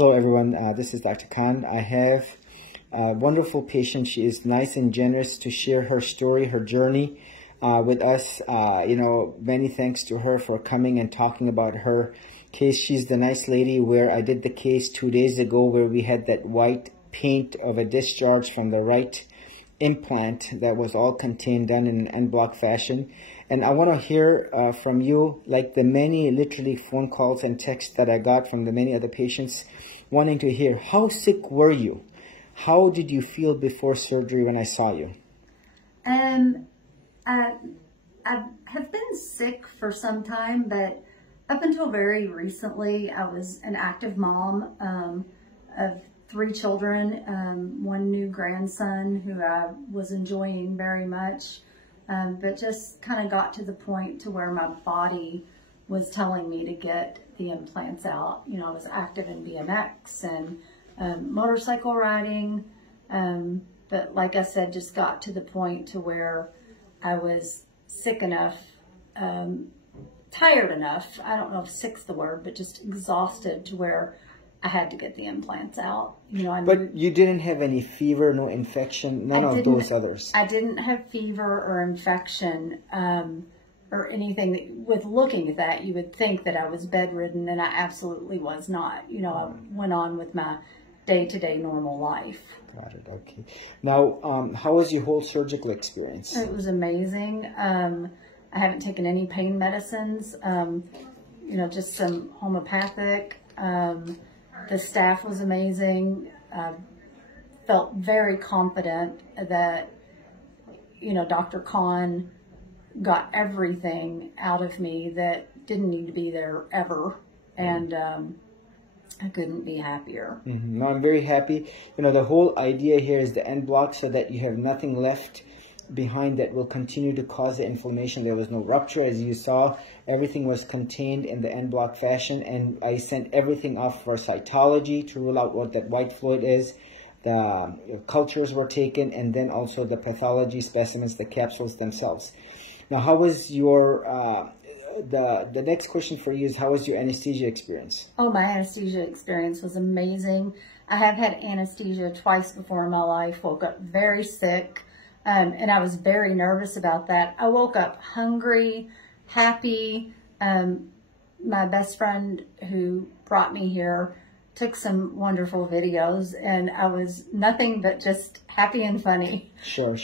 Hello everyone, this is Dr. Khan. I have a wonderful patient. She is nice and generous to share her story, her journey with us. Many thanks to her for coming and talking about her case. She's the nice lady where I did the case 2 days ago where we had that white paint of a discharge from the right implant that was all contained, done in an en bloc fashion. And I want to hear from you, like the many literally phone calls and texts that I got from the many other patients wanting to hear, how sick were you? How did you feel before surgery when I saw you? I have been sick for some time, but up until very recently, I was an active mom of 3 children, 1 new grandson who I was enjoying very much, but just kind of got to the point to where my body was telling me to get the implants out. You know, I was active in BMX and motorcycle riding, but like I said, just got to the point to where I was sick enough, tired enough, I don't know if sick's the word, but just exhausted to where I had to get the implants out. You know, but you didn't have any fever, no infection, none of those others? I didn't have fever or infection or anything. With looking at that, you would think that I was bedridden, and I absolutely was not. You know, I went on with my day-to-day normal life. Got it, okay. Now, how was your whole surgical experience? It was amazing. I haven't taken any pain medicines, just some homeopathic. The staff was amazing. Felt very confident that, Dr. Khan got everything out of me that didn't need to be there ever. And I couldn't be happier. No, I'm very happy. The whole idea here is the en bloc so that you have nothing left behind that will continue to cause the inflammation. There was no rupture, as you saw. Everything was contained in the en bloc fashion, and I sent everything off for cytology to rule out what that white fluid is. The cultures were taken, and then also the pathology specimens, the capsules themselves. Now, how was your the next question for you is, how was your anesthesia experience? Oh, my anesthesia experience was amazing. I have had anesthesia twice before in my life. Woke up very sick. And I was very nervous about that. I woke up hungry, happy. My best friend who brought me here took some wonderful videos, and I was nothing but just happy and funny. Sure.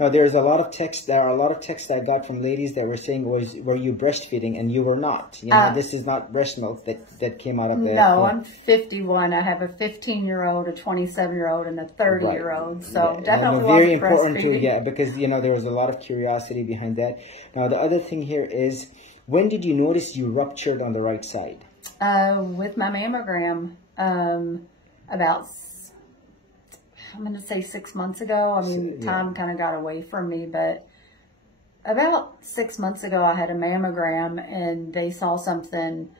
Now, there's a lot of text. There are a lot of texts I got from ladies that were saying, were you breastfeeding? And you were not. This is not breast milk that came out of that. No, I'm 51. I have a 15-year-old, a 27-year-old, and a 30-year-old. So definitely very important to, because, there was a lot of curiosity behind that. Now, the other thing here is, when did you notice you ruptured on the right side? With my mammogram, about, I'm going to say 6 months ago. I mean, time kind of got away from me, but about 6 months ago, I had a mammogram and they saw something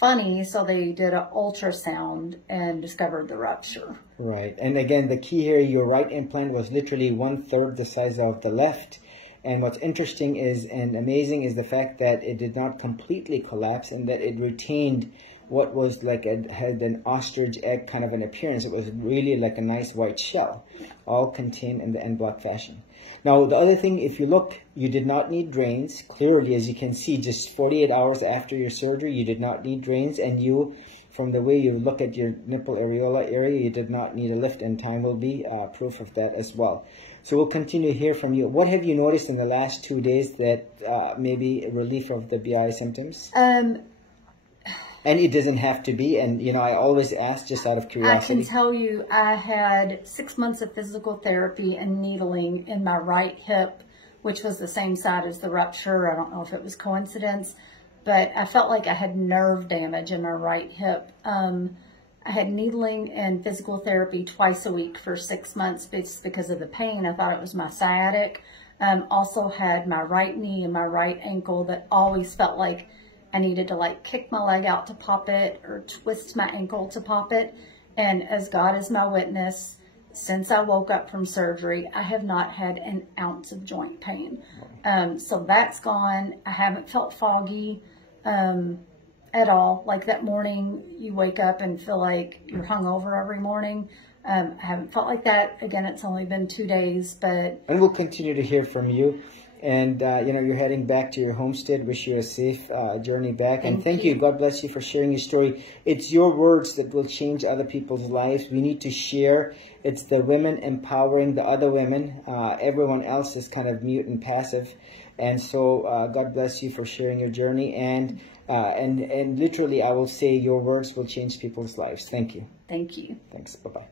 funny. So they did an ultrasound and discovered the rupture. Right. And again, the key here, your right implant was literally 1/3 the size of the left. And what's interesting is, and amazing, is the fact that it did not completely collapse and that it retained what was like had an ostrich egg kind of an appearance. It was really like a nice white shell, all contained in the en bloc fashion. Now, the other thing, if you look, you did not need drains. Clearly, as you can see, just 48 hours after your surgery, you did not need drains. And you, from the way you look at your nipple areola area, you did not need a lift, and time will be proof of that as well. So we'll continue to hear from you. What have you noticed in the last 2 days that maybe relief of the BI symptoms? And it doesn't have to be, and I always ask just out of curiosity. I can tell you I had 6 months of physical therapy and needling in my right hip, which was the same side as the rupture. I don't know if it was coincidence, but I felt like I had nerve damage in my right hip. I had needling and physical therapy twice a week for 6 months because of the pain. I thought it was my sciatic. Also had my right knee and my right ankle that always felt like I needed to kick my leg out to pop it or twist my ankle to pop it. And as God is my witness, since I woke up from surgery, I have not had an ounce of joint pain. So that's gone. I haven't felt foggy. at all. Like that morning you wake up and feel like you're hungover every morning. I haven't felt like that. Again, it's only been 2 days, but... And we'll continue to hear from you. And, you know, you're heading back to your homestead. Wish you a safe journey back. And thank you. God bless you for sharing your story. It's your words that will change other people's lives. We need to share. It's the women empowering the other women. Everyone else is kind of mute and passive. And so God bless you for sharing your journey. And literally, I will say your words will change people's lives. Thank you. Thank you. Thanks. Bye-bye.